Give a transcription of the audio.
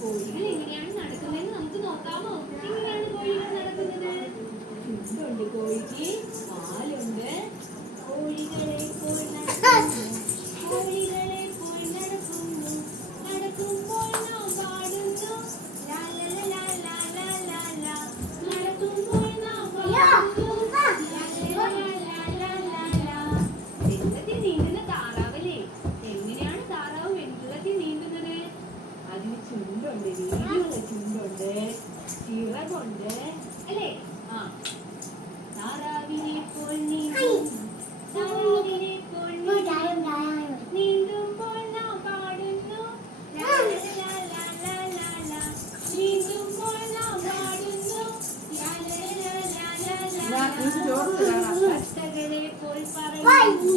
കോഴികൾ എങ്ങനെയാണ് നടക്കുന്നതെന്ന് നമുക്ക് നോക്കാമോ? എങ്ങനെയാണ് കോഴികൾ നടക്കുന്നത്? ചുണ്ടുണ്ട് കോഴിക്ക്, വാലുണ്ട്. കോഴികളെ പോൽ നടക്കുന്നു, കോഴികളെ പോൽ നടക്കുന്നു, നടക്കുമ്പോൾ നാം പാടുന്നു ലാ ലാ ലാ ലാ ലാ ലാ ലാ. നടക്കുമ്പോൾ നാം പാടുന്നു ലാ ലാ ലാ ലാ ലാ ലാ. വെള്ളത്തിൽ നീന്തുന്ന താറാവല്ലേ? എങ്ങനെയാണ് താറാവ് വെള്ളത്തിൽ നീന്തുന്നത്? അതിന് ചുണ്ടുണ്ട്, വീതിയുള്ള ചുണ്ടുണ്ട്, ചിറകുണ്ട് അല്ലേ? ആ, താറാവിനെ പോൽ നീന്തും, താറാവിനെ പോൽ നീന്തുമ്പോൾ നാം പാടുന്നു ലാ ലാ ലാ ലാ ലാ ലാ. നീന്തുമ്പോൾ നാം പാടുന്നു ലാ ലാ ലാ ലാ ലാ ലാ. തത്തകളെ പോൽ പറയുന്നു